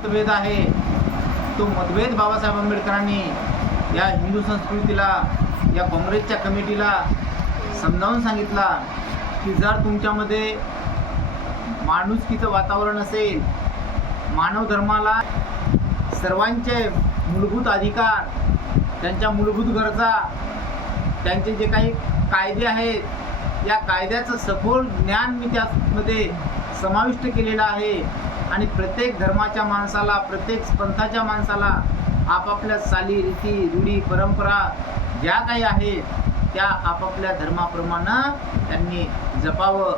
मतभेद आहे तो मतभेद बाबासाहेब आंबेडकरांनी या हिंदू संस्कृतीला, या काँग्रेसच्या कमिटीला समजावून सांगितला की जर तुमच्यामध्ये माणुसकीचं वातावरण असेल, मानव धर्माला सर्वांचे मूलभूत अधिकार, त्यांच्या मूलभूत गरजा, त्यांचे जे काही कायदे आहेत, या कायद्याचं सखोल ज्ञान मी त्यामध्ये समाविष्ट केलेलं आहे आणि प्रत्येक धर्माच्या माणसाला, प्रत्येक पंथाच्या माणसाला आपापल्या चाली, रीती, रूढी, परंपरा ज्या काही आहेत त्या आपापल्या धर्माप्रमाणे त्यांनी जपावं,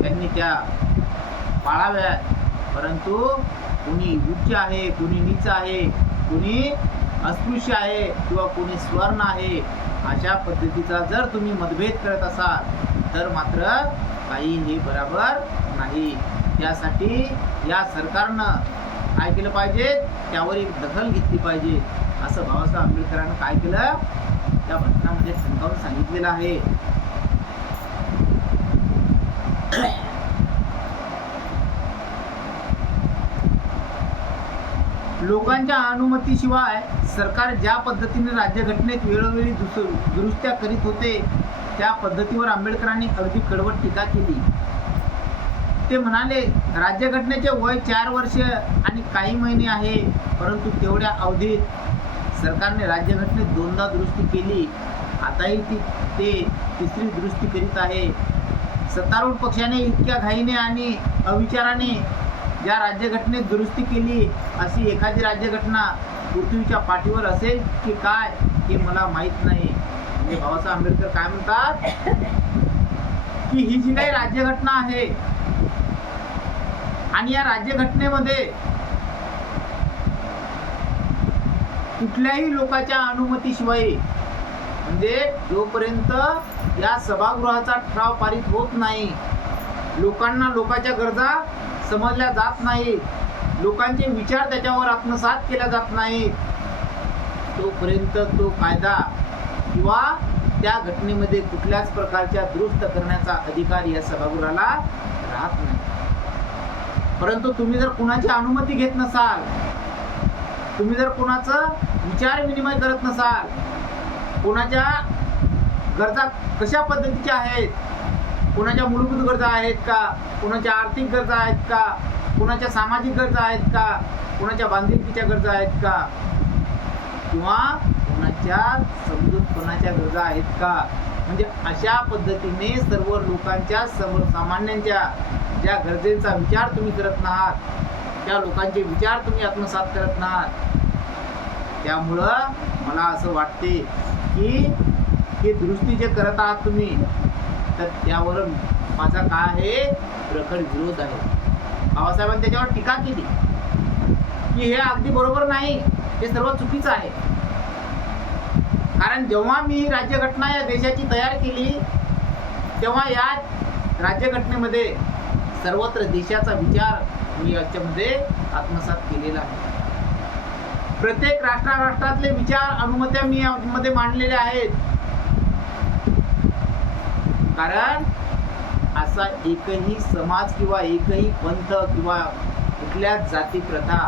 त्यांनी त्या पाळाव्यात. परंतु कोणी उच्च आहे, कोणी नीच आहे, कोणी अस्पृश्य आहे किंवा कोणी स्वर्ण आहे, अशा पद्धतीचा जर तुम्ही मतभेद करत असाल तर मात्र काही हे बरोबर नाही. त्यासाठी या सरकारनं काय केलं पाहिजे, त्यावर एक दखल घेतली पाहिजे, असं बाबासाहेब आंबेडकरांनी काय केलं त्या भाषणामध्ये समजावून सांगितलेलं आहे. लोकांच्या अनुमतीशिवाय सरकार ज्या पद्धतीने राज्यघटनेत वेळोवेळी दुरुस्त्या करीत होते त्या पद्धतीवर आंबेडकरांनी अगदी कडवट टीका केली. ते म्हणाले, राज्यघटनेचे वय 4 वर्ष आणि काही महिने आहे, परंतु तेवढ्या अवधीत सरकारने राज्यघटनेत 2दा दुरुस्ती केली. आताही ते तिसरी दुरुस्ती करीत आहे. सत्तारूढ पक्षाने इतक्या घाईने आणि अविचाराने ज्या राज्यघटनेत दुरुस्ती केली अशी एखादी राज्यघटना पृथ्वीच्या पाठीवर असेल की काय हे मला माहीत नाही. म्हणजे बाबासाहेब आंबेडकर काय म्हणतात की ही जी काही राज्यघटना आहे आणि या राज्यघटनेमध्ये कुठल्याही लोकांच्या अनुमतीशिवाय, म्हणजे जोपर्यंत या सभागृहाचा ठराव पारित होत नाही, लोकांना लोकांच्या गरजा समजल्या जात नाही, लोकांचे विचार त्याच्यावर आत्मसात केल्या जात नाही, तोपर्यंत तो कायदा किंवा त्या घटनेमध्ये कुठल्याच प्रकारच्या दुरुस्त करण्याचा अधिकार या सभागृहाला राहत नाही. परंतु तुम्ही जर कुणाची अनुमती घेत नसाल, तुम्ही जर कुणाचं विचार विनिमय करत नसाल, कोणाच्या गरजा कशा पद्धतीच्या आहेत, कोणाच्या मूलभूत गरजा आहेत का, कोणाच्या आर्थिक गरजा आहेत का, कोणाच्या सामाजिक गरजा आहेत का, कोणाच्या बांधिलकीच्या गरजा आहेत का, किंवा कोणाच्या समजूतपणाच्या गरजा आहेत का, म्हणजे अशा पद्धतीने सर्व लोकांच्या सर्वसामान्यांच्या ज्या गरजेचा विचार तुम्ही करत नाहात, त्या लोकांचे विचार तुम्ही आत्मसात करत नाहात. त्यामुळं मला असं वाटते की हे दुरुस्ती जे करत आहात तुम्ही, तर त्यावर माझा काय आहे, प्रखर विरोध आहे. बाबासाहेबांनी त्याच्यावर टीका केली की हे अगदी बरोबर नाही, हे सर्व चुकीचं आहे. कारण जेव्हा मी राज्यघटना या देशाची तयार केली तेव्हा या राज्यघटनेमध्ये सर्वत्र देशाचा विचार मी याच्यामध्ये आत्मसात केलेला आहे. प्रत्येक राष्ट्रातले विचार अनुमत्या मी यामध्ये मांडलेले आहेत. कारण असा एकही समाज किंवा एकही पंथ किंवा कुठल्याच जाती प्रथा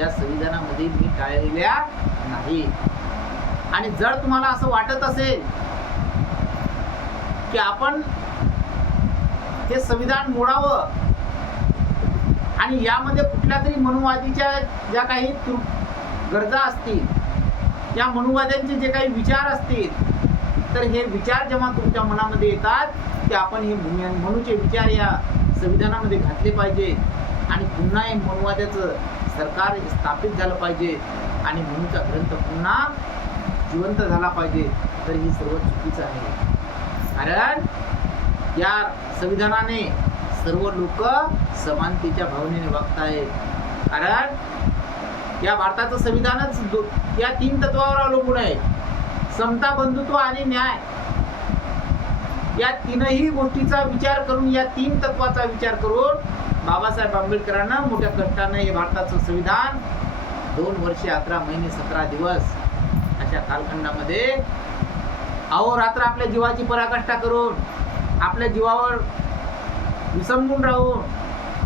या संविधानामध्ये मी टाळलेल्या नाही. आणि जर तुम्हाला असं वाटत असेल की आपण हे संविधान मोडावं आणि यामध्ये कुठल्या तरी मनुवादीच्या ज्या काही गरजा असतील, या मनुवाद्यांचे जे काही विचार असतील, तर हे विचार जेव्हा तुमच्या मनामध्ये येतात की आपण हे मनुचे विचार या संविधानामध्ये घातले पाहिजे आणि पुन्हा हे मनुवाद्याचं सरकार स्थापित झालं पाहिजे आणि मनुचा ग्रंथ पुन्हा जिवंत झाला पाहिजे, तर हे सर्व चुकीचं आहे. कारण या संविधानाने सर्व लोक समानतेच्या भावनेने वागत आहेत. कारण या भारताचं संविधानच या 3 तत्वावर अवलंबून आहे: समता, बंधुत्व आणि न्याय. या 3ही गोष्टीचा विचार करून, या 3 तत्वाचा विचार करून बाबासाहेब आंबेडकरांना मोठ्या कष्टाने हे भारताचं संविधान 2 वर्षे 11 महिने 17 दिवस अशा कालखंडामध्ये अहोरात्र आपल्या जीवाची पराकाष्ठा करून, आपल्या जीवावर विसंबून राहून,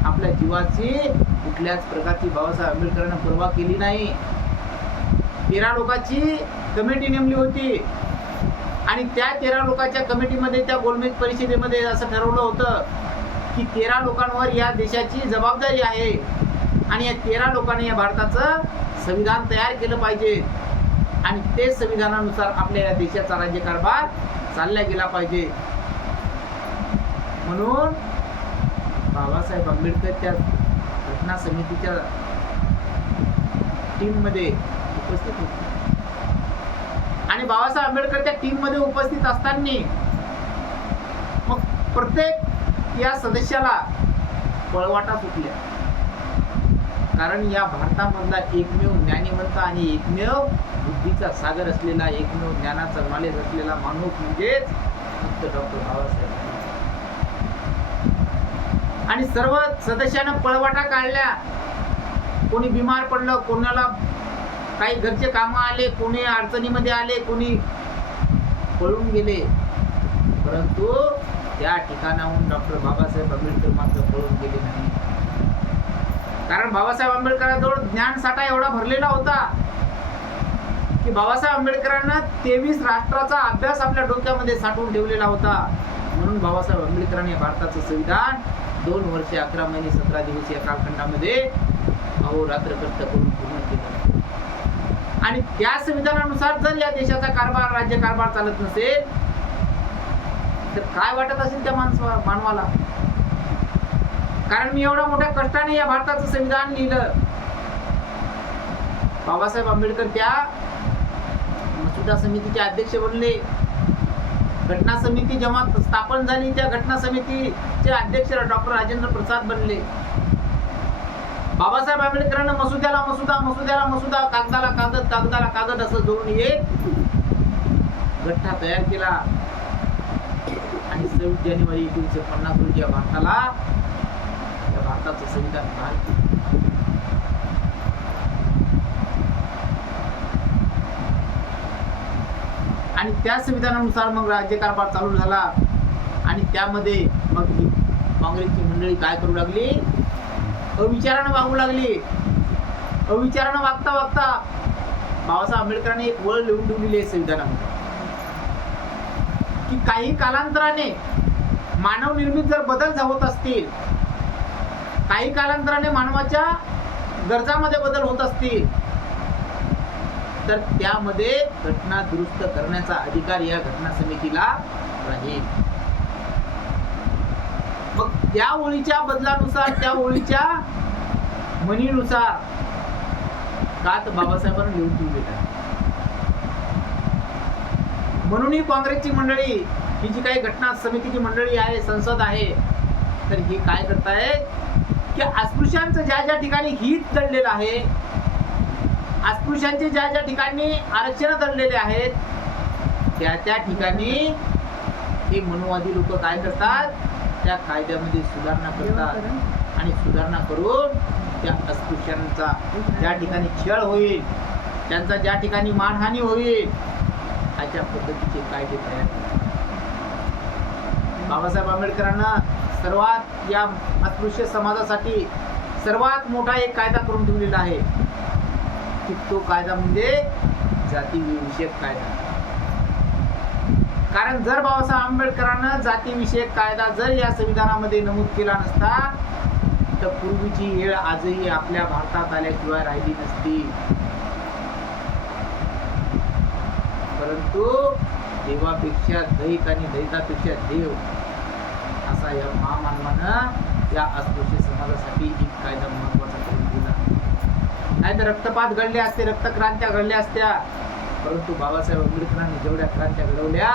आपल्या जीवाची कुठल्याच प्रकारची बाबासाहेब आंबेडकरांना पर्वा केली नाही. 13 लोकांची कमिटी नेमली होती आणि त्या 13 लोकांच्या कमिटीमध्ये त्या गोलमेज परिषदेमध्ये असं ठरवलं होतं की 13 लोकांवर या देशाची जबाबदारी आहे आणि या 13 लोकांनी या भारताचं संविधान तयार केलं पाहिजे आणि ते संविधानानुसार आपल्या या देशाचा राज्यकारभार चालला गेला पाहिजे. म्हणून बाबासाहेब आंबेडकर त्या घटना समितीच्या टीम मध्ये उपस्थित होते आणि बाबासाहेब आंबेडकर त्या टीम मध्ये उपस्थित असताना मग प्रत्येक या सदस्याला पळवाटा सुटल्या. कारण या भारतामधला एकमेव ज्ञानीवंत आणि एकमेव बुद्धीचा सागर असलेला, एकमेव ज्ञानाचा नॉलेज असलेला माणूस म्हणजेच फक्त डॉक्टर बाबासाहेब. आणि सर्व सदस्यांना पळवाटा काढल्या. कोणी बिमार पडलं, कोणाला काही घरचे कामं आले, कोणी अडचणीमध्ये आले, कोणी पळून गेले, परंतु त्या ठिकाणाहून डॉक्टर बाबासाहेब आंबेडकर मात्र पळून गेले नाही. कारण बाबासाहेब आंबेडकरांजवळ ज्ञान साठा एवढा भरलेला होता की बाबासाहेब आंबेडकरांना 23 राष्ट्राचा अभ्यास आपल्या डोक्यामध्ये साठवून ठेवलेला होता. म्हणून बाबासाहेब आंबेडकरांनी भारताचं संविधान 2 वर्ष 11 महिने 17 दिवस या कालखंडामध्ये अहोरात्र कष्ट करून पूर्ण केलं. आणि त्या संविधानानुसार जर या देशाचा कारभार, राज्यकारभार चालत नसेल तर काय वाटत असेल त्या मानवाला. कारण मी एवढ्या मोठ्या कष्टाने या भारताचं संविधान लिहिलं. बाबासाहेब आंबेडकर त्या मसुदा समितीचे अध्यक्ष बनले. घटना समिती जेव्हा स्थापन झाली त्या घटना समितीचे अध्यक्ष डॉक्टर राजेंद्र प्रसाद बनले. बाबासाहेब आंबेडकरांना मसुद्याला मसुदा, मसुद्याला मसुदा, कागदाला कागद, कागदाला कागद असं जोडून एक गठ्ठा तयार केला आणि 26 जानेवारी 1950 रोजी या भारताचं संविधान बहाल केलं. आणि त्या संविधानानुसार मग राज्यकारभार चालू झाला. आणि त्यामध्ये मग काँग्रेसची मंडळी काय करू लागली, अविचारानं वागू लागली. अविचारानं वागता वागता बाबासाहेब आंबेडकरांनी एक वळ लिहून ठेवलेली आहे संविधानामध्ये की काही कालांतराने मानव निर्मित जर बदल होत असतील, काही कालांतराने मानवाच्या गरजामध्ये बदल होत असतील तर त्यामध्ये घटना दुरुस्त करण्याचा अधिकार या घटना समितीला राहील. मग त्या ओळीच्या बदलानुसार, त्या ओळीच्या म्हणीनुसार का तर बाबासाहेबांनी लिहून ठेवलेलं आहे. म्हणून ही काँग्रेसची मंडळी, ही जी काही घटना समितीची मंडळी आहे, संसद आहे, तर ही काय करताय की अस्पृश्यांचं ज्या ज्या ठिकाणी हित दडलेलं आहे, अस्पृश्यांचे ज्या ज्या ठिकाणी आरक्षण दडलेले आहेत, त्या त्या ठिकाणी हे मनुवादी लोक काय करतात, त्या कायद्यामध्ये सुधारणा करतात आणि सुधारणा करून त्या अस्पृश्यांचा ज्या ठिकाणी छळ होईल, त्यांचा ज्या ठिकाणी मानहानी होईल, अशा पद्धतीचे कायदे तयार करतात. बाबासाहेब आंबेडकरांना सर्वात या अस्पृश्य समाजासाठी सर्वात मोठा एक कायदा करून ठेवलेला आहे की तो कायदा म्हणजे जातीविषयक कायदा. कारण जर बाबासाहेब आंबेडकरांना जातीविषयक कायदा जर या संविधानामध्ये नमूद केला नसता तर पूर्वीची वेळ आजही आपल्या भारतात आल्याशिवाय राहिली नसती. परंतु देवापेक्षा दैत आणि दैतापेक्षा देव असा या महामानवानं या अस्पृश्य समाजासाठी एक कायदा महत्वाचा करून दिला. नाही तर रक्तपात घडले असते, रक्तक्रांत्या घडल्या असत्या, परंतु बाबासाहेब आंबेडकरांनी जेवढ्या क्रांत्या घडवल्या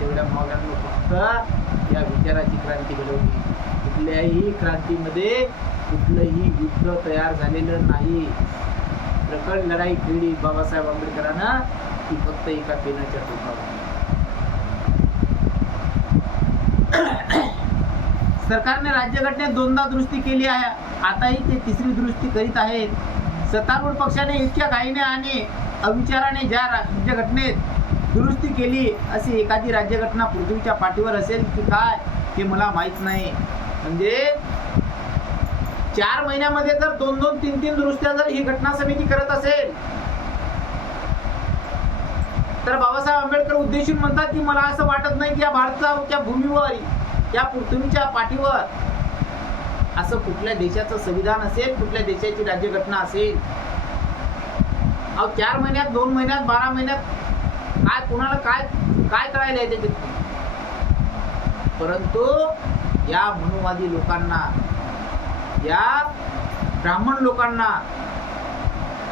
तेवढ्या मावळ्यांनी फक्त या विचाराची क्रांती घडवली. कुठल्याही क्रांतीमध्ये कुठलंही युद्ध तयार झालेलं नाही. प्रकट लढाई खेळली बाबासाहेब आंबेडकरांना ती फक्त एका पेनाच्या टोकावर. सरकारने राज्यघटनेत 2दा दुरुस्ती केली आहे, आताही ते 3री दुरुस्ती करीत आहेत. सत्तारूढ पक्षाने इतक्या घाईने आणि अविचाराने ज्या राज्यघटनेत दुरुस्ती केली अशी एखादी राज्यघटना पृथ्वीच्या पाठीवर असेल की काय हे मला माहीत नाही. म्हणजे 4 महिन्यामध्ये जर 2-2, 3-3 दुरुस्त्या जर ही घटना समिती करत असेल, तर बाबासाहेब आंबेडकर उद्देशून म्हणतात की मला असं वाटत नाही की या भारताच्या भूमीवर, या पृथ्वीच्या पाठीवर असं कुठल्या देशाचं संविधान असेल, कुठल्या देशाची राज्यघटना असेल. 4 महिन्यात, 2 महिन्यात, 12 महिन्यात काय कोणाला काय कळायला येते. परंतु या मनुवादी लोकांना, या ब्राह्मण लोकांना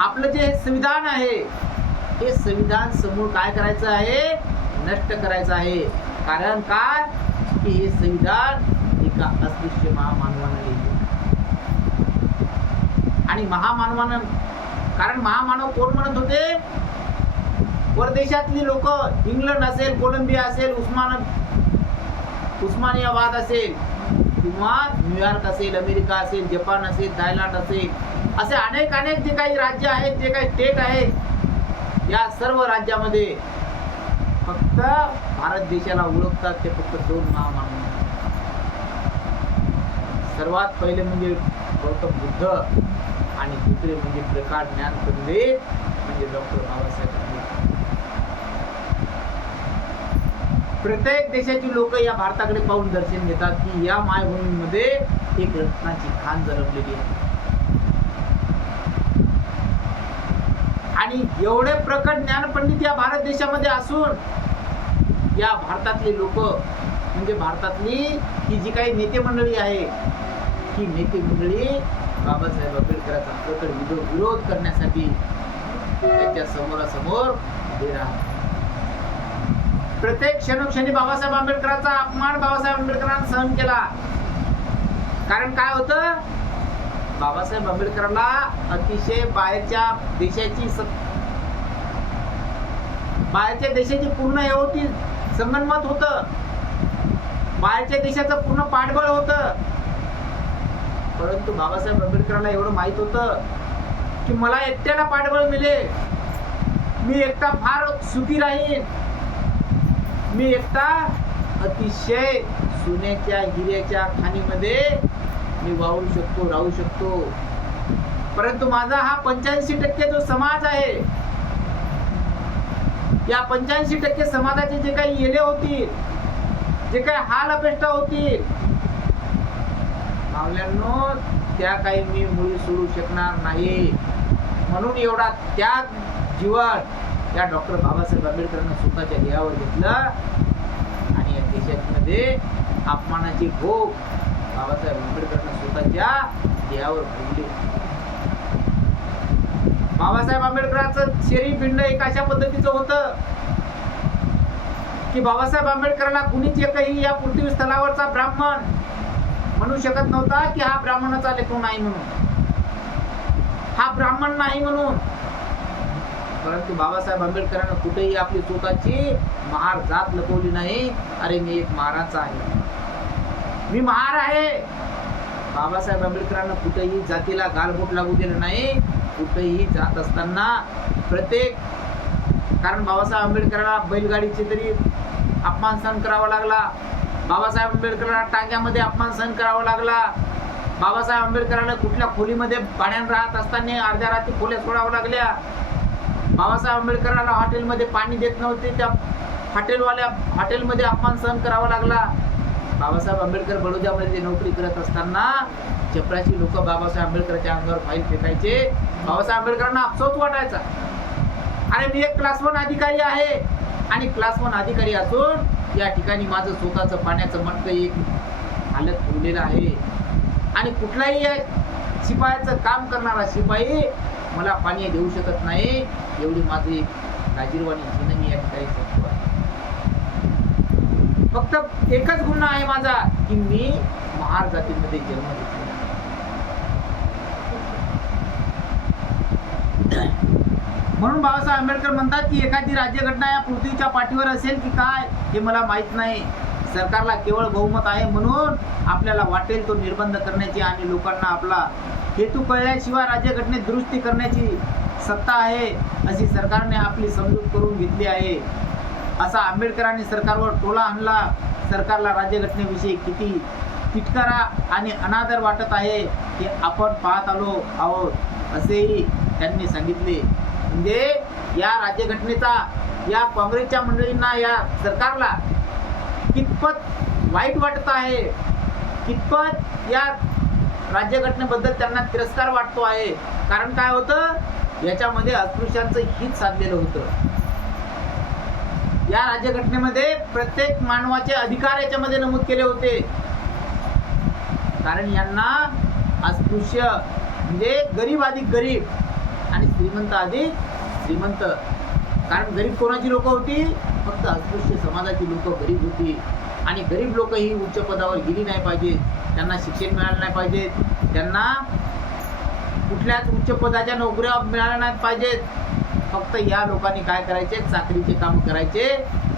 आपलं जे संविधान आहे, हे संविधान समोर काय करायचं आहे, नष्ट करायचं आहे. कारण काय की हे संविधान एका अस्पृश्य महामानवानं लिहिलं. आणि महामानवानं, कारण महामानव कोण म्हणत होते, परदेशातली लोक, इंग्लंड असेल, कोलंबिया असेल, उस्मानियाबाद असेल, किंवा न्यूयॉर्क असेल, अमेरिका असेल, जपान असेल, थायलंड असेल, असे अनेक जे काही राज्य आहेत, जे काही स्टेट आहेत, या सर्व राज्यामध्ये फक्त भारत देशाला ओळखतात ते फक्त 2 महामानव. सर्वात पहिले म्हणजे गौतम बुद्ध आणि दुसरे म्हणजे प्रकाश ज्ञान पंडित म्हणजे डॉक्टर बाबासाहेब आंबेडकर. प्रत्येक देशाची लोक या भारताकडे पाहून दर्शन घेतात की या मायभूमीमध्ये एक रत्नाची खाण जन्मलेली आहे. आणि एवढे प्रकट ज्ञानपंडित या भारत देशामध्ये असून या भारतातले लोक, म्हणजे भारतातली ही जी काही नेते मंडळी आहे, ही नेते मंडळी बाबासाहेब आंबेडकरांचा प्रकट विरोध करण्यासाठी त्यांच्या समोरासमोर उभे राहतात. प्रत्येक क्षणोक्षणी बाबासाहेब आंबेडकरांचा अपमान बाबासाहेब आंबेडकरांना सहन केला. कारण काय होतं, बाबासाहेब आंबेडकरांना अतिशय बाहेरच्या देशाची पूर्ण हे होती, संगनमत होतं, बाहेरच्या देशाचं पूर्ण पाठबळ होतं. परंतु बाबासाहेब आंबेडकरांना एवढं माहित होतं की मला एकट्याला पाठबळ मिळेल, मी एकटा फार सुखी राहीन, मी एकटा अतिशय सोन्याच्या हिऱ्याच्या खाणीमध्ये मी वावरू शकतो, राहू शकतो. परंतु माझा हा 85% जो समाज आहे, या 85% समाजाचे जे काही येले होतील, जे काही हाल अपेष्टा होतील, मावल्यांनो, त्या काही मी मुळी सोडू शकणार नाही. म्हणून एवढा त्याग जीवन या डॉक्टर बाबासाहेब आंबेडकरांना स्वतःच्या देहावर घेतलं आणि या देशामध्ये अपमानाचे भोग बाबासाहेब आंबेडकरांना स्वतःच्या देहावर भोगले. बाबासाहेब आंबेडकरांचं शरीर पिंड एक अशा पद्धतीचं होतं की बाबासाहेब आंबेडकरांना कुणीच एकही या पृथ्वी स्थलावरचा ब्राह्मण म्हणू शकत नव्हता की हा ब्राह्मणाचा लेकरू नाही म्हणून, हा ब्राह्मण नाही म्हणून. परंतु बाबासाहेब आंबेडकरांना कुठेही आपली स्वतःची महार जात लपवली नाही. अरे मी एक महाराचा आहे, मी महार आहे. बाबासाहेब आंबेडकरांना कुठेही जातीला गालबोट लागू दिलं नाही. कुठेही जात असताना प्रत्येक, कारण बाबासाहेब आंबेडकरांना बैलगाडीचे तरी अपमान सहन करावा लागला, बाबासाहेब आंबेडकरांना टांग्यामध्ये अपमान सहन करावा लागला, बाबासाहेब आंबेडकरांना कुठल्या खोलीमध्ये पाण्यात राहत असताना अर्ध्या रात्री खोल्या सोडाव्या लागल्या, बाबासाहेब आंबेडकरांना हॉटेलमध्ये पाणी देत नव्हते, त्या हॉटेलमध्ये अपमान सहन करावा लागला. बाबासाहेब आंबेडकर बडोद्यामध्ये नोकरी करत असताना चपराची लोक बाबासाहेब आंबेडकरच्या अंगावर फाईल फेकायचे. बाबासाहेब आंबेडकरांना अफसोस वाटायचा, अरे मी एक क्लास 1 अधिकारी आहे आणि क्लास 1 अधिकारी असून या ठिकाणी माझं स्वतःचं पाण्याचं मटकं एक हालत ठेवलेलं आहे आणि कुठलाही शिपायाचं काम करणारा शिपाई मला पाणी देऊ शकत नाही. एवढी माझी लाजीरवाणी जिनमी या ठिकाणी शकतो आहे. फक्त एकच गुन्हा आहे माझा की मी महार जातीमध्ये जन्म घेतला. म्हणून बाबासाहेब आंबेडकर म्हणतात की एखादी राज्यघटना या पृथ्वीच्या पाठीवर असेल की काय हे मला माहित नाही. सरकारला केवळ बहुमत आहे म्हणून आपल्याला वाटेल तो निर्बंध करण्याची आणि लोकांना आपला हेतू कळल्याशिवाय राज्यघटनेत दुरुस्ती करण्याची सत्ता आहे अशी सरकारने आपली समजूत करून घेतली आहे. असा आंबेडकरांनी सरकारवर टोला आणला. सरकारला राज्यघटनेविषयी किती तिटकारा आणि अनादर वाटत आहे हे आपण पाहत आलो आहोत असेही त्यांनी सांगितले. म्हणजे या राज्यघटनेचा या काँग्रेसच्या मंडळींना, या सरकारला कितपत वाईट वाटत आहे, कितपत या राज्यघटनेबद्दल त्यांना तिरस्कार वाटतो आहे. कारण काय होतं, याच्यामध्ये अस्पृश्यांचं हित साधलेलं होतं. या राज्यघटनेमध्ये प्रत्येक मानवाचे अधिकार याच्यामध्ये नमूद केले होते. कारण यांना अस्पृश्य म्हणजे गरीब अधिक गरीब आणि श्रीमंत अधिक श्रीमंत. कारण गरीब कोणाची लोक होती, फक्त अस्पृश्य समाजाची लोक गरीब होती. आणि गरीब लोक ही उच्च पदावर गेली नाही पाहिजे, त्यांना शिक्षण मिळालं नाही पाहिजे, त्यांना कुठल्याच उच्च पदाच्या नोकऱ्या मिळाल्या नाहीत पाहिजेत. फक्त या लोकांनी काय करायचे, चाकरीचे काम करायचे,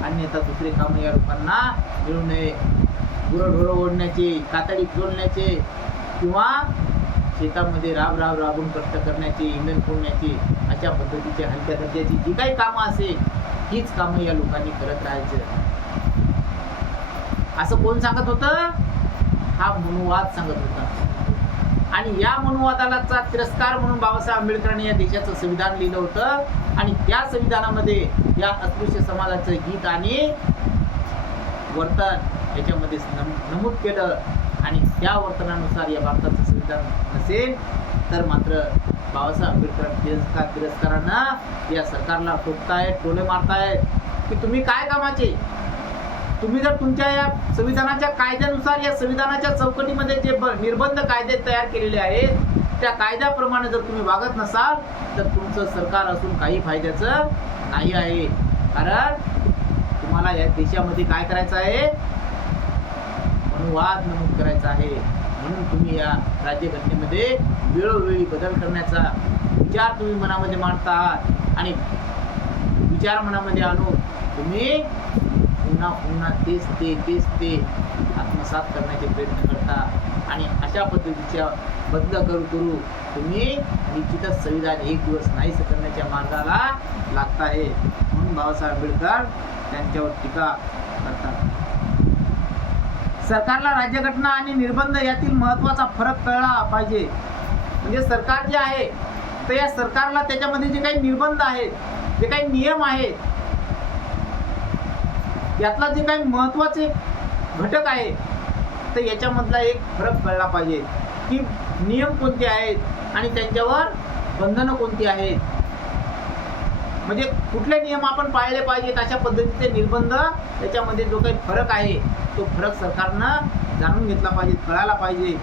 अन्यथा दुसरे काम या लोकांना मिळू नये. गुरंढोरं ओढण्याचे, कातडी चोलण्याचे किंवा शेतामध्ये राबून कष्ट करण्याचे, इंधन फोडण्याचे, अशा पद्धतीचे हलक्या दर्जाची जी काही कामं असेल हीच कामं या लोकांनी करत राहायचं. असं कोण सांगत होतं? हा मनुवाद सांगत होता. आणि या मनुवादाचा तिरस्कार म्हणून बाबासाहेब आंबेडकरांनी या देशाचं संविधान लिहिलं होतं. आणि त्या संविधानामध्ये या अस्पृश्य समाजाचं हित आणि वर्तन याच्यामध्ये नमूद केलं. आणि त्या वर्तनानुसार या भारताचं संविधान नसेल तर मात्र बाबासाहेब आंबेडकर तिरस्कारानं या सरकारला टोकतायत, टोले मारतायत की तुम्ही काय कामाचे. तुम्ही जर तुमच्या या संविधानाच्या कायद्यानुसार, या संविधानाच्या चौकटीमध्ये जे निर्बंध कायदे तयार केलेले आहेत त्या कायद्याप्रमाणे जर तुम्ही वागत नसाल तर तुमचं सरकार असून काही फायद्याचं नाही आहे. कारण तुम्हाला या देशामध्ये काय करायचं आहे, मनुवाद नमूद करायचा आहे. म्हणून तुम्ही या राज्यघटनेमध्ये वेळोवेळी बदल करण्याचा विचार तुम्ही मनामध्ये मांडता आहात. आणि विचार मनामध्ये आणून तुम्ही पुन्हा पुन्हा तेच ते आत्मसात करण्याचे प्रयत्न करता. आणि अशा पद्धतीच्या बदल करू तुम्ही निश्चितच संविधान एक दिवस नाहीच करण्याच्या मार्गाला लागत आहे. म्हणून बाबासाहेब आंबेडकर त्यांच्यावर टीका करतात. सरकारला राज्यघटना आणि निर्बंध यातील महत्त्वाचा फरक कळला पाहिजे. म्हणजे सरकार जे आहे तर या सरकारला त्याच्यामध्ये जे काही निर्बंध आहेत, जे काही नियम आहेत, यातला जे काही महत्त्वाचे घटक आहे तर याच्यामधला एक फरक कळला पाहिजे की नियम कोणते आहेत आणि त्यांच्यावर बंधनं कोणती आहेत. म्हणजे कुठले नियम आपण पाळले पाहिजेत, अशा पद्धतीचे निर्बंध, त्याच्यामध्ये जो काही फरक आहे तो फरक सरकारनं जाणून घेतला पाहिजे, कळायला पाहिजे.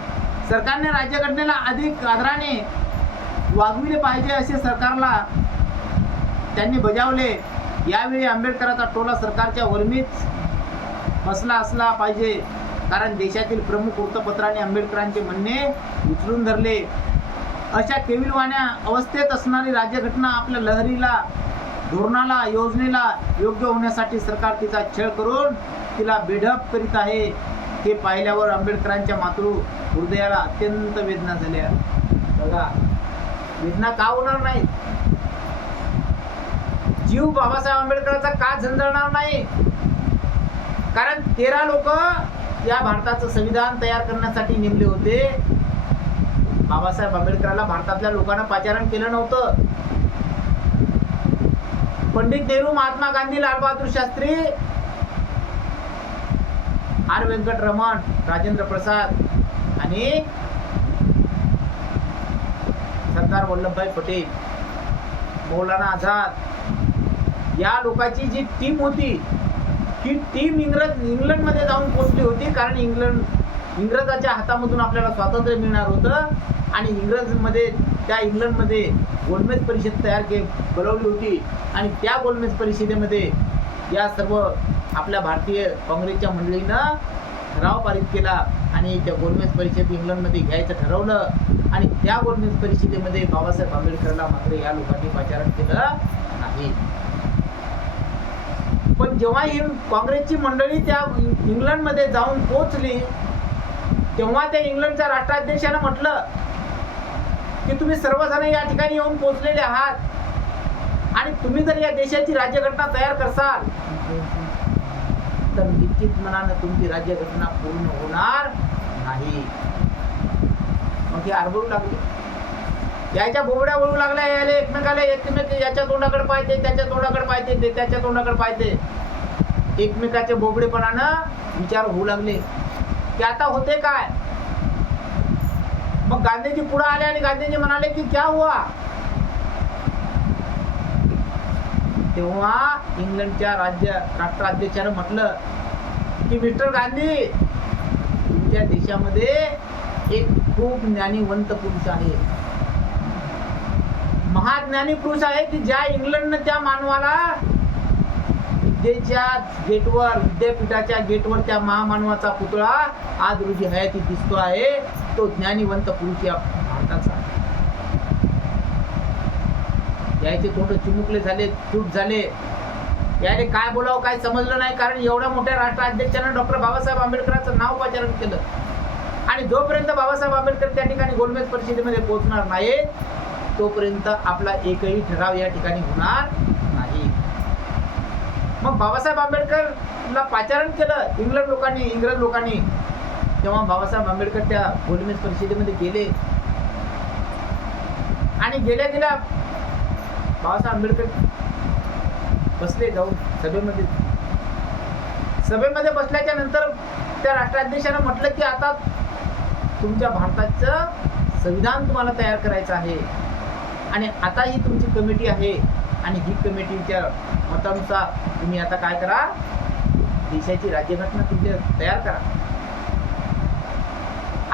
सरकारने राज्यघटनेला अधिक आदराने वागविले पाहिजे असे सरकारला त्यांनी बजावले. यावेळी आंबेडकरांचा टोला सरकारच्या वर्मीच बसला असला पाहिजे. कारण देशातील प्रमुख वृत्तपत्रांनी आंबेडकरांचे म्हणणे उचलून धरले. अशा केविलवाण्या अवस्थेत असणारी राज्यघटना आपल्या लहरीला, धोरणाला, योजनेला योग्य होण्यासाठी सरकार तिचा छळ करून तिला बेढप करीत आहे. हे पाहिल्यावर आंबेडकरांच्या मातृ हृदयाला अत्यंत वेदना झाल्या. बघा, वेदना का होणार नाही? जीव बाबासाहेब आंबेडकरांचा का झंझळणार नाही? कारण 13 लोक या भारताचं संविधान तयार करण्यासाठी नेमले होते. बाबासाहेब आंबेडकरांना भारतातल्या लोकांना पाचारण केलं नव्हतं. पंडित नेहरू, महात्मा गांधी, लाल बहादूर शास्त्री, आर व्यंकटरमण, राजेंद्र प्रसाद आणि सरदार वल्लभभाई पटेल, मौलाना आझाद, या लोकांची जी टीम होती ही टीम इंग्लंडमध्ये जाऊन पोहोचली होती. कारण इंग्रजाच्या हातामधून आपल्याला स्वातंत्र्य मिळणार होतं. आणि इंग्लंडमध्ये गोलमेज परिषद बोलावली होती. आणि त्या गोलमेज परिषदेमध्ये या सर्व आपल्या भारतीय काँग्रेसच्या मंडळीनं ठराव पारित केला. आणि त्या गोलमेज परिषद इंग्लंडमध्ये घ्यायचं ठरवलं. आणि त्या गोलमेज परिषदेमध्ये बाबासाहेब आंबेडकरला मात्र या लोकांनी पाचारण केलं नाही. पण जेव्हा ही काँग्रेसची मंडळी त्या इंग्लंडमध्ये जाऊन पोहोचली तेव्हा त्या इंग्लंडच्या राष्ट्राध्यक्षानं म्हटलं की तुम्ही सर्वजण या ठिकाणी येऊन पोहोचलेले आहात आणि तुम्ही जर या देशाची राज्यघटना तयार करसाल तर निश्चित मनानं तुमची राज्यघटना पूर्ण होणार नाही. मग हे आरबळू लागले, याच्या बोबड्या वळू लागल्या, याले एकमेकाला एकमेक याच्या तोंडाकडे पाहते, त्याच्या तोंडाकडे पाहते, ते त्याच्या तोंडाकडे पाहते. एकमेकाच्या बोबडेपणानं विचार होऊ लागले की आता होते काय. मग गांधीजी पुढे आले आणि गांधीजी म्हणाले की क्या हुआ. तेव्हा इंग्लंडच्या राष्ट्राध्यक्षाने म्हटलं की मिस्टर गांधी, तुमच्या देशामध्ये एक खूप ज्ञानीवंत पुरुष आहे, महाज्ञानी पुरुष आहे की ज्या इंग्लंडनं त्या मानवाला विद्येच्या गेटवर, विद्यापीठाच्या गेटवर त्या महामानवाचा पुतळा आज रोजी हयाती दिसतो आहे, तो ज्ञानीवंत पुरुष या भारताचा आहे. याचे तोंड चिमुकले झाले, चूप झाले, याने काय बोलावं काय समजलं नाही. कारण एवढ्या मोठ्या राष्ट्राध्यक्षाने डॉक्टर बाबासाहेब आंबेडकरांचं नाव पाचारण केलं आणि जोपर्यंत बाबासाहेब आंबेडकर त्या ठिकाणी गोलमेज परिषदेमध्ये पोहोचणार नाही तोपर्यंत आपला एकही ठराव या ठिकाणी होणार नाही. मग बाबासाहेब आंबेडकरला पाचारण केलं इंग्रज लोकांनी. तेव्हा बाबासाहेब आंबेडकर त्या गोलमेज परिषदेमध्ये गेले आणि गेल्या बाबासाहेब आंबेडकर बसले जाऊन सभेमध्ये बसल्याच्या नंतर त्या राष्ट्राध्यक्षाने म्हटलं की आता तुमच्या भारताचं संविधान तुम्हाला तयार करायचं आहे आणि आता ही तुमची कमिटी आहे आणि ही कमिटीच्या मतानुसार तुम्ही आता काय करा, देशाची राज्यघटना तुमच्या तयार करा.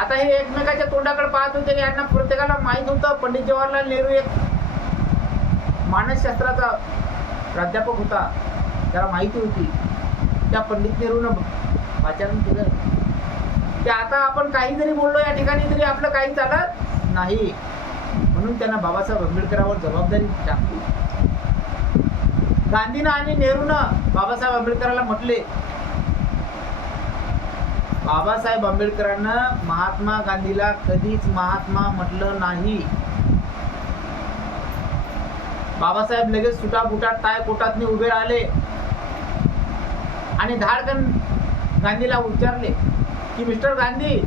आता हे एकमेकाच्या तोंडाकडे पाहत होते. यांना प्रत्येकाला माहित होतं पंडित जवाहरलाल नेहरू एक मानसशास्त्राचा प्राध्यापक होता, त्याला माहिती होती. त्या पंडित नेहरूनं पाचारण केलं की आता आपण काही जरी बोललो या ठिकाणी तरी आपलं काही चालत नाही, म्हणून त्यांना बाबासाहेब आंबेडकरांवर जबाबदारी टाकली. गांधीनं आणि नेहरूनं बाबासाहेब आंबेडकरांना म्हटले, बाबासाहेब आंबेडकरांनं महात्मा गांधीला कधीच महात्मा म्हटलं नाही. बाबासाहेब लगेच सुटाबुटात टाय कोटातनी उभे राहिले आणि धाडकन गांधीला विचारले की मिस्टर गांधी,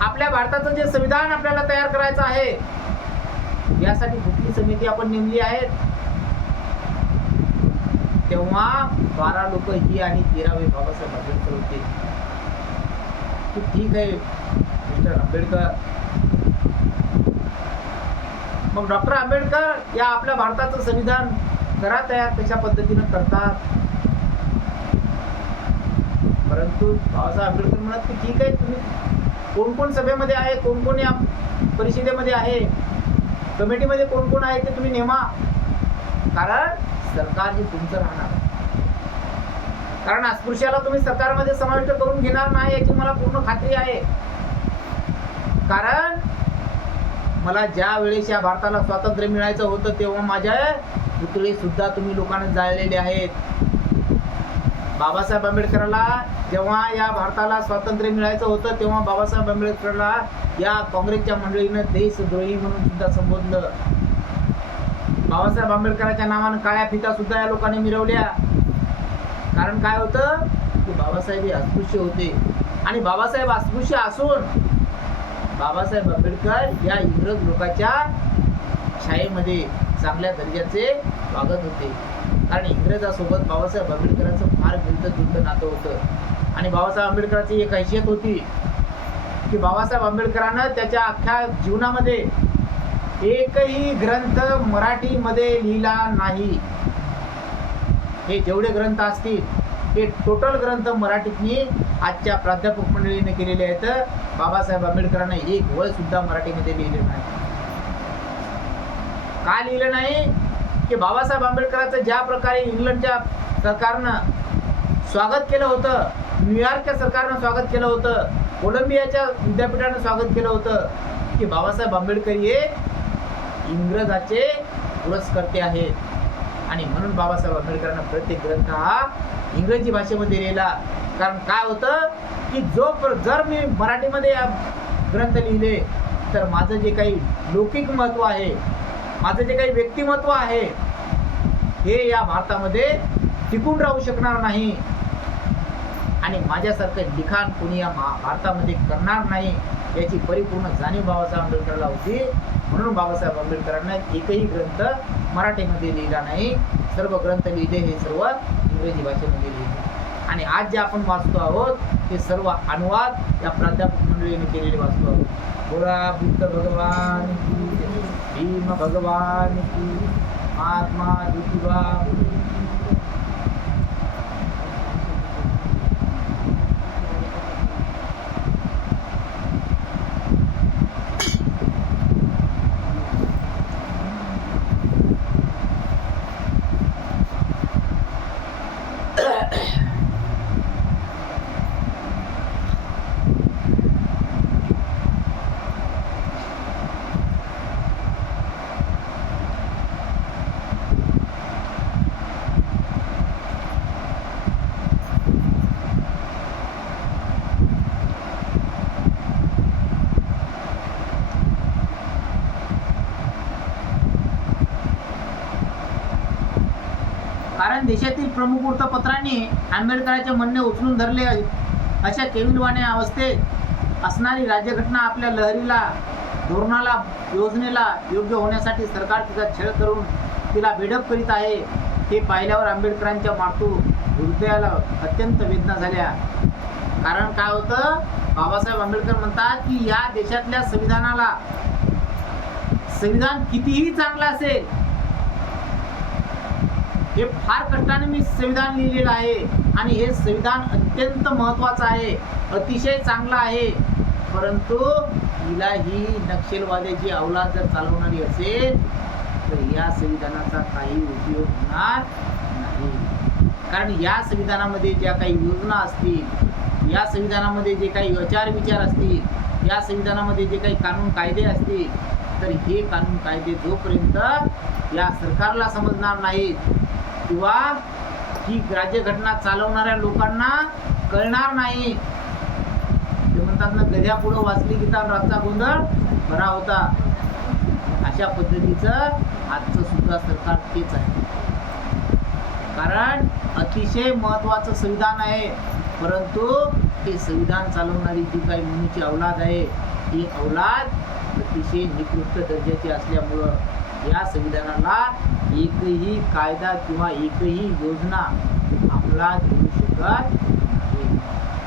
आपल्या भारताचं जे संविधान आपल्याला तयार करायचं आहे यासाठी कुठली समिती आपण नेमली आहे. तेव्हा 12 लोक ही आणि 13वे बाबासाहेब आंबेडकर होते. की ठीक आहे मिस्टर आंबेडकर. मग डॉक्टर आंबेडकर या आपल्या भारताचं संविधान करा तयार, कशा पद्धतीनं करतात. परंतु बाबासाहेब आंबेडकर म्हणत की ठीक आहे, तुम्ही कोण कोण सभेमध्ये आहे, कोण कोण या परिषदेमध्ये आहे, कमिटीमध्ये कोण कोण आहे ते तुम्ही नेमा, कारण सरकार हे तुमचं राहणार. कारण अस्पृश्याला तुम्ही सरकारमध्ये समाविष्ट करून घेणार नाही याची मला पूर्ण खात्री आहे. कारण मला ज्या वेळेस या भारताला स्वातंत्र्य मिळायचं होतं तेव्हा माझ्या पुतळे सुद्धा तुम्ही लोकांना जाळलेले आहेत. बाबासाहेब आंबेडकरांना जेव्हा या भारताला स्वातंत्र्य मिळायचं होतं तेव्हा बाबासाहेब आंबेडकरांना या काँग्रेसच्या मंडळीनं देशद्रोही म्हणून सुद्धा संबोधलं. बाबासाहेब आंबेडकरांच्या नावानं काळ्या फिता सुद्धा या लोकांनी मिरवल्या. कारण काय होतं की बाबासाहेब हे अस्पृश्य होते आणि बाबासाहेब अस्पृश्य असून बाबासाहेब आंबेडकर या इंग्रज लोकांच्या शाळेमध्ये चांगल्या दर्जाचे स्वागत होते. कारण इंग्रजासोबत बाबासाहेब आंबेडकरांचं फार जुळतं नातं होतं आणि बाबासाहेब आंबेडकरांची एक हैसियत होती की बाबासाहेब आंबेडकरांनं त्याच्या अख्ख्या जीवनामध्ये एकही ग्रंथ मराठीमध्ये लिहिला नाही. हे जेवढे ग्रंथ असतील हे टोटल ग्रंथ मराठीतनी आजच्या प्राध्यापक मंडळीने केलेले आहेत. बाबासाहेब आंबेडकरांना एक वळ सुद्धा मराठीमध्ये लिहिले नाही. का लिहिलं नाही की बाबासाहेब आंबेडकरांचं ज्या प्रकारे इंग्लंडच्या सरकारनं स्वागत केलं होतं, न्यूयॉर्कच्या सरकारनं स्वागत केलं होतं, कोलंबियाच्या विद्यापीठानं स्वागत केलं होतं की बाबासाहेब आंबेडकर हे इंग्रजाचे पुरस्कर्ते आहेत आणि म्हणून बाबासाहेब आंबेडकरांना प्रत्येक ग्रंथ हा इंग्रजी भाषेमध्ये लिहिला. कारण काय होतं की जर मी मराठीमध्ये ग्रंथ लिहिले तर माझं जे काही लौकिक महत्त्व आहे, माझं जे काही व्यक्तिमत्व आहे हे या भारतामध्ये टिकून राहू शकणार नाही. आणि माझ्यासारखं लिखाण कोणी या भारतामध्ये करणार नाही याची परिपूर्ण जाणीव बाबासाहेब आंबेडकरला होती. म्हणून बाबासाहेब आंबेडकरांना एकही ग्रंथ मराठीमध्ये लिहिला नाही. सर्व ग्रंथ लिहिले हे सर्व इंग्रजी भाषेमध्ये लिहिले. आणि आज जे आपण वाचतो आहोत ते सर्व अनुवाद या प्राध्यापक मंडळीने केलेले वाचतो आहोत. बोला बुद्ध भगवान की, भीम भगवान की, महात्मा ज्योतिबा. कारण देशातील प्रमुख वृत्तपत्रांनी आंबेडकरांचे म्हणणे उचलून धरले. अशा केविलवाण्या अवस्थेत असणारी राज्यघटना आपल्या लहरीला, धोरणाला, योजनेला योग्य होण्यासाठी सरकार तिचा छळ करून तिला बेडप करीत आहे. हे पाहिल्यावर आंबेडकरांच्या मातृ हृदयाला अत्यंत वेदना झाल्या. कारण काय होतं, बाबासाहेब आंबेडकर म्हणतात की या देशातल्या संविधान कितीही चांगलं असेल, हे फार कष्टाने मी संविधान लिहिलेलं आहे आणि हे संविधान अत्यंत महत्त्वाचं आहे, अतिशय चांगलं आहे, परंतु हिला ही नक्षलवाद्याची अवलाद जर चालवणारी असेल तर या संविधानाचा काही उपयोग होणार नाही. कारण या संविधानामध्ये ज्या काही योजना असतील, या संविधानामध्ये जे काही आचार विचार असतील, या संविधानामध्ये जे काही कानून कायदे असतील, तर हे कानून कायदे जोपर्यंत या सरकारला समजणार नाहीत किंवा ही राज्यघटना चालवणाऱ्या लोकांना कळणार नाही, ते म्हणतात ना, गध्या पुढं वाचली गीता रातचा गोंधळ बरा होता. अशा पद्धतीचं आजचं सुद्धा सरकार तेच आहे. कारण अतिशय महत्त्वाचं संविधान आहे, परंतु हे संविधान चालवणारी जी काही मुलीची अवलाद आहे, ही अवलाद अतिशय निकृष्ट दर्जाची असल्यामुळं या संविधानाला एकही कायदा किंवा एकही योजना अंमलात येऊ शकत नाही.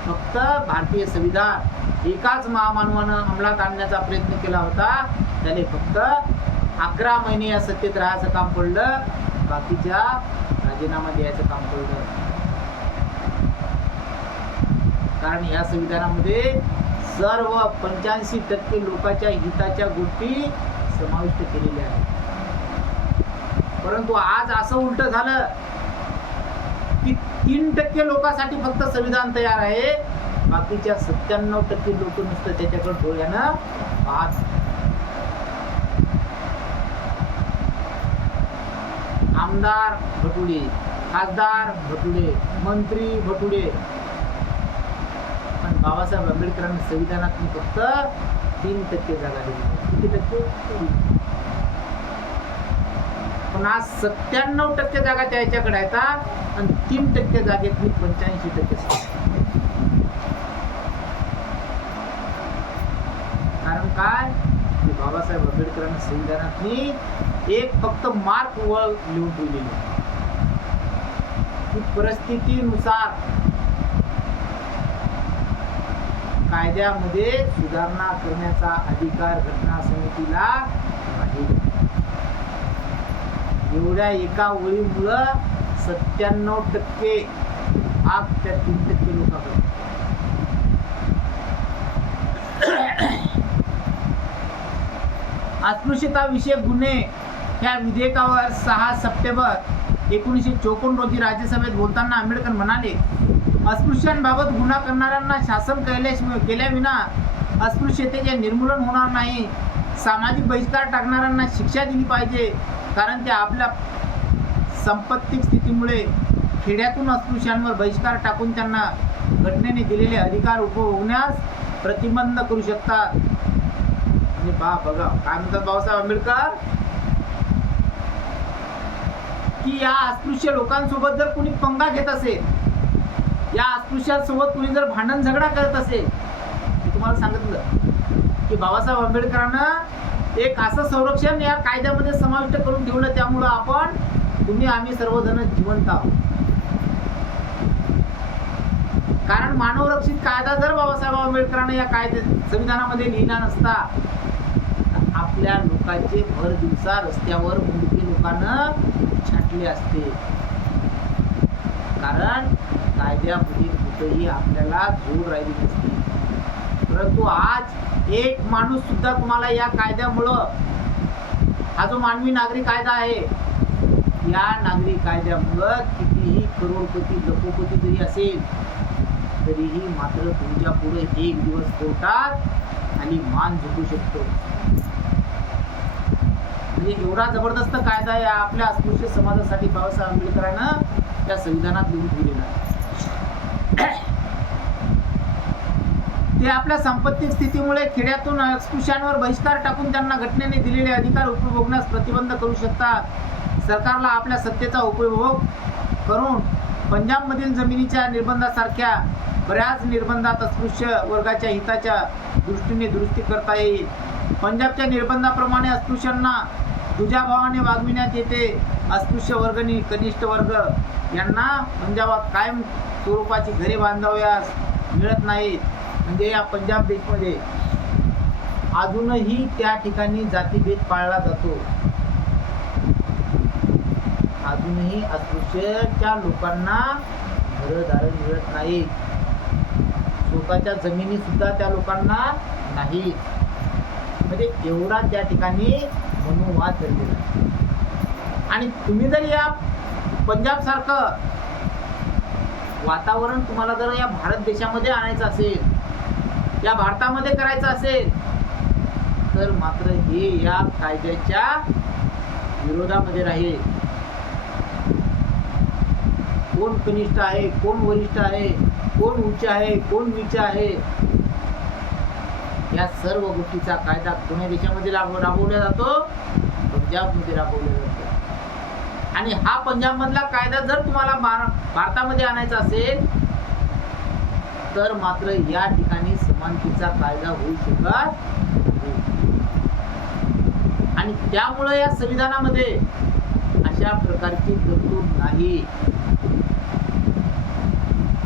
फक्त भारतीय संविधान एकाच महामानवानं अंमलात आणण्याचा प्रयत्न केला होता. त्याने फक्त 11 महिने या सत्तेत राहायचं काम पडलं, बाकीच्या राजीनामा द्यायचं काम पडलं. कारण या संविधानामध्ये सर्व 85% लोकांच्या हिताच्या गोष्टी समाविष्ट केलेल्या आहेत. परंतु आज असं उलट झालं की 3% लोकांसाठी फक्त संविधान तयार आहे, बाकीच्या 97% लोक नुसतं त्याच्याकडे डोळ्यानं पाहत. आमदार भटुडे, खासदार भटुडे, मंत्री भटुडे. पण बाबासाहेब आंबेडकरांनी संविधानात फक्त 3% जागा दिली. किती टक्के? पण आज 97% जागा त्याच्याकडे आहेत आणि 3% जागेतली 85%. कारण काय, की बाबासाहेब आंबेडकरांनी संविधानातली एक फक्त मार्क वर लिहून ठेवलेली की परिस्थितीनुसार कायद्यामध्ये सुधारणा करण्याचा अधिकार घटना समितीला आहे. एवढ्या एका ओळीमुळं 97% भाग त्या 3% लोकांकडे. अस्पृश्यता विषयक गुन्हे या विधेयकावर 6 सप्टेंबर 1954 रोजी राज्यसभेत बोलताना आंबेडकर म्हणाले, अस्पृश्यांबाबत गुन्हा करणाऱ्यांना शासन केल्याविना अस्पृश्यतेचे निर्मूलन होणार नाही. सामाजिक बहिष्कार टाकणाऱ्यांना शिक्षा दिली पाहिजे, कारण ते आपल्या संपत्तिक स्थितीमुळे खेड्यातून अस्पृश्यांवर बहिष्कार टाकून त्यांना घटनेने दिलेले अधिकार उपभोगण्यास प्रतिबंध करू शकतात. आणि बघा काय म्हणतात बाबासाहेब आंबेडकर, की या अस्पृश्य लोकांसोबत जर कोणी पंगा घेत असेल, या अस्पृश्यांसोबत कुणी जर भांडण झगडा करत असेल, मी तुम्हाला सांगितलं की बाबासाहेब आंबेडकरांना एक असं संरक्षण या कायद्यामध्ये समाविष्ट करून ठेवलं, त्यामुळं आपण आम्ही सर्वजण जिवंत आहोत. कारण मानवरक्षित कायदा जर बाबासाहेब आंबेडकरांना या संविधानामध्ये लिहिला नसता, आपल्या लोकांचे भर दिवसा रस्त्यावर मुंडके लोकांना छाटले असते. कारण कायद्यामध्ये कुठेही आपल्याला जोड राहिली नसती. परंतु आज एक माणूस सुद्धा तुम्हाला या कायद्यामुळं, हा जो मानवी नागरी कायदा आहे, या नागरी कायद्यामुळं कितीही करोडपती लखोपती जरी असेल तरीही मात्र तुमच्या पुढे एक दिवस कोर्टात आणि मान झुकू शकतो. म्हणजे एवढा जबरदस्त कायदा आहे आपल्या अस्पृश्य समाजासाठी बाबासाहेब आंबेडकरांना त्या संविधानात लिहून ठेवलेला आहे. ते आपल्या सांपत्तिक स्थितीमुळे खेड्यातून अस्पृश्यांवर बहिष्कार टाकून त्यांना घटनेने दिलेले अधिकार उपभोगण्यास प्रतिबंध करू शकतात. सरकारला आपल्या सत्तेचा उपयोग करून पंजाबमधील जमिनीच्या निर्बंधासारख्या बऱ्याच निर्बंधात अस्पृश्य वर्गाच्या हिताच्या दृष्टीने दुरुस्ती करता येईल. पंजाबच्या निर्बंधाप्रमाणे अस्पृश्यांना दुजाभावाने वागविण्यात येते. अस्पृश्य वर्गणी कनिष्ठ वर्ग यांना पंजाबात कायम स्वरूपाची घरे बांधावयास मिळत नाहीत. म्हणजे या पंजाब देशमध्ये अजूनही त्या ठिकाणी जातीभेद पाळला जातो. अजूनही अस्पृश्यच्या लोकांना घरदार मिळत नाहीत. स्वतःच्या जमिनी सुद्धा त्या लोकांना नाहीत. म्हणजे एवढा त्या ठिकाणी मनोवाद चाललेला आहे. आणि तुम्ही जर या पंजाब सारखं वातावरण तुम्हाला जर या भारत देशामध्ये आणायचं असेल, या भारतामध्ये करायचं असेल, तर मात्र हे या कायद्याच्या विरोधामध्ये राहील. कोण कनिष्ठ आहे, कोण वरिष्ठ आहे, कोण उच्च आहे, कोण नीच आहे, या सर्व गोष्टीचा कायदा पुणे देशामध्ये राबवला जातो, पंजाबमध्ये राबवला जातो. आणि हा पंजाब मधला कायदा जर तुम्हाला भारतामध्ये आणायचा असेल तर मात्र या ठिकाणी समानतेचा कायदा होऊ शकत नाही. आणि त्यामुळे या संविधानामध्ये अशा प्रकारची तरतूद नाही.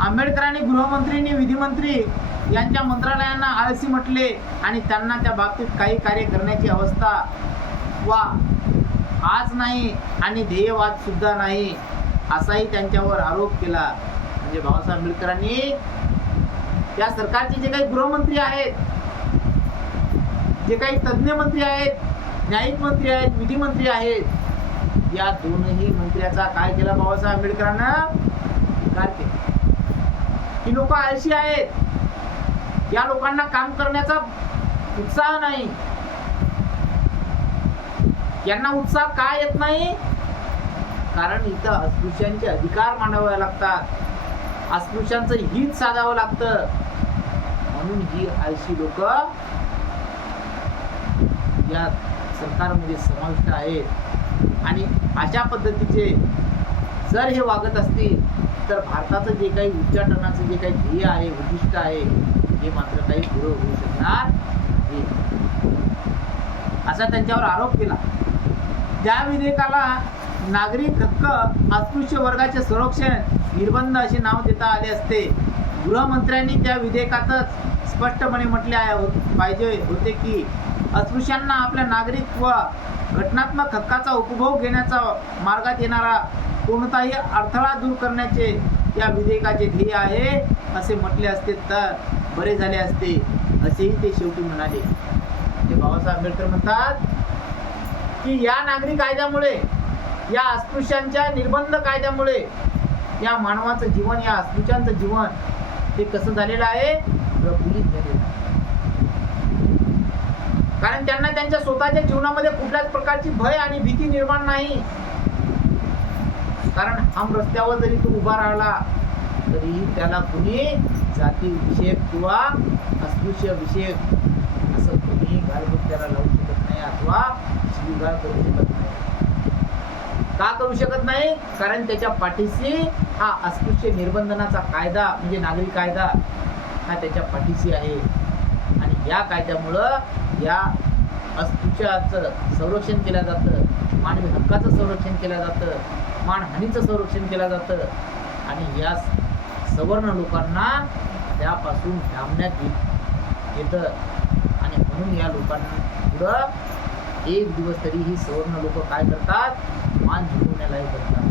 आंबेडकरांनी गृहमंत्रींनी विधिमंत्री यांच्या मंत्रालयांना आळसी म्हटले आणि त्यांना त्या बाबतीत काही कार्य करण्याची अवस्था वा आज नाही आणि ध्येयवाद सुद्धा नाही असाही त्यांच्यावर आरोप केला. म्हणजे बाबासाहेब आंबेडकरांनी त्या सरकारचे जे काही गृहमंत्री आहेत, जे काही तज्ज्ञ मंत्री आहेत, न्यायिक मंत्री आहेत, विधिमंत्री आहेत, या दोनही मंत्र्याचा काय केला बाबासाहेब आंबेडकरांना? स्वीकार केला. ही लोक आळशी आहेत, या लोकांना काम करण्याचा उत्साह नाही. यांना उत्साह का येत नाही? कारण इथं अस्पृश्यांचे अधिकार मांडावे लागतात, अस्पृश्यांचं हित साधावं लागतं. म्हणून ही आळशी लोक या सरकारमध्ये समाविष्ट आहेत. आणि अशा पद्धतीचे जर हे वागत असतील तर भारताचं जे काही उच्चाटनाचं जे काही ध्येय आहे, उद्दिष्ट आहे, हे मात्र काही पुरं होऊ शकणार नाही असा त्यांच्यावर आरोप केला. त्या विधेयकाला नागरिक हक्क, अस्पृश्य वर्गाचे संरक्षण, निर्बंध असे नाव देता आले असते. गृहमंत्र्यांनी त्या विधेयकातच स्पष्टपणे म्हटले पाहिजे होते की अस्पृश्यांना आपल्या नागरिक व घटनात्मक हक्काचा उपभोग घेण्याचा मार्गात येणारा कोणताही अडथळा दूर करण्याचे या विधेयकाचे ध्येय आहे असे म्हटले असते तर बरे झाले असते, असेही ते शेवटी म्हणाले. ते बाबासाहेब आंबेडकर म्हणतात की या नागरी कायद्यामुळे, या अस्पृश्यांच्या निर्बंध कायद्यामुळे या मानवाचं जीवन, या अस्पृश्यांचं जीवन हे कसं झालेलं आहे? प्रफुल्लित झालेलं आहे. कारण त्यांना त्यांच्या स्वतःच्या जीवनामध्ये कुठल्याच प्रकारची भय आणि भीती निर्माण नाही. कारण हम रस्त्यावर जरी तो उभा राहिला तरीही त्याला कुणी जाती विषयक किंवा अस्पृश्य विषयक असं कुणी गालबोट त्याला लावू शकत नाही अथवा शिवीगाळ करू शकत नाही. का करू शकत नाही? कारण त्याच्या पाठीशी हा अस्पृश्य निर्बंधनाचा कायदा म्हणजे नागरी कायदा हा त्याच्या पाठीशी आहे. आणि या कायद्यामुळं या अस्पृश्याचं संरक्षण केलं जातं, मानवी हक्काचं संरक्षण केलं जातं, मानहानीचं संरक्षण केलं जातं. आणि या सवर्ण लोकांना त्यापासून थांबण्यात येतं. आणि म्हणून या लोकांना पुढं एक दिवस तरी ही सवर्ण लोक काय करतात? मान झुकवण्यालाही करतात.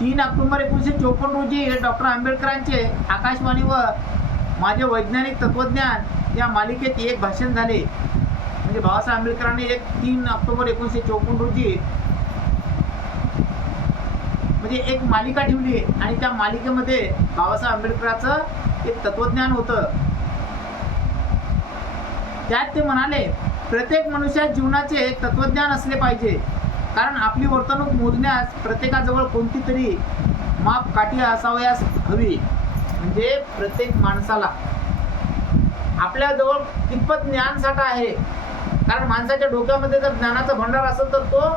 3 ऑक्टोबर 1954 रोजी डॉक्टर आंबेडकरांचे आकाशवाणीवर माझे वैज्ञानिक तत्वज्ञान या मालिकेत एक भाषण झाले. म्हणजे बाबासाहेब आंबेडकरांनी 3 ऑक्टोबर 1954 रोजी म्हणजे एक मालिका ठेवली आणि त्या मालिकेमध्ये बाबासाहेब आंबेडकरांचं एक तत्वज्ञान होतं. त्यात ते म्हणाले, प्रत्येक मनुष्याच्या जीवनाचे एक तत्वज्ञान असले पाहिजे. कारण आपली वर्तणूक मोजण्यास प्रत्येकाजवळ कोणती तरी मापकाठी असावयास हवी. म्हणजे प्रत्येक माणसाला आपल्याजवळ कितपत ज्ञानसाठा आहे. कारण माणसाच्या डोक्यामध्ये जर ज्ञानाचा भंडार असेल तर तो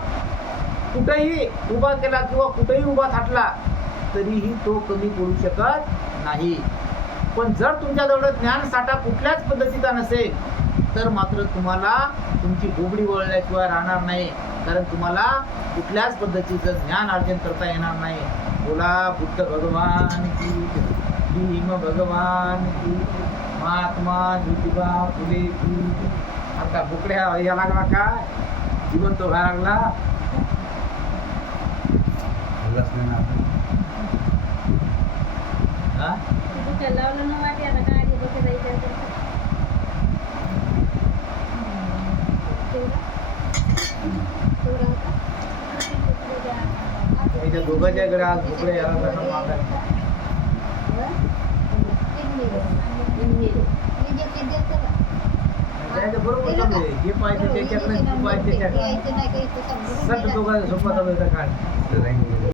कुठेही उभा केला किंवा कुठेही उभा थाटला तरीही तो कमी पडू शकत नाही. पण जर तुमच्याजवळ ज्ञानसाठा कुठल्याच पद्धतीचा नसेल तर मात्र तुम्हाला तुमची बोबडी वळल्याशिवाय राहणार नाही. कारण तुम्हाला कुठल्याच पद्धतीचं ज्ञान अर्जन करता येणार नाही. बोला बुद्ध भगवान की, भीम भगवान की, महात्मा ज्योतिबा फुले की. आता बुकड्या या लागला का? जिवंत व्हायला लागला. हा? त्याच्या दोघांच्या कडे आज बुकड्या यायला लागला मागा. बरोबर चालू आहे. जे पाहिजे त्याच्याकडे, जे पाहिजे त्याच्याकडे. सट दोघांच्या सोबत काढ.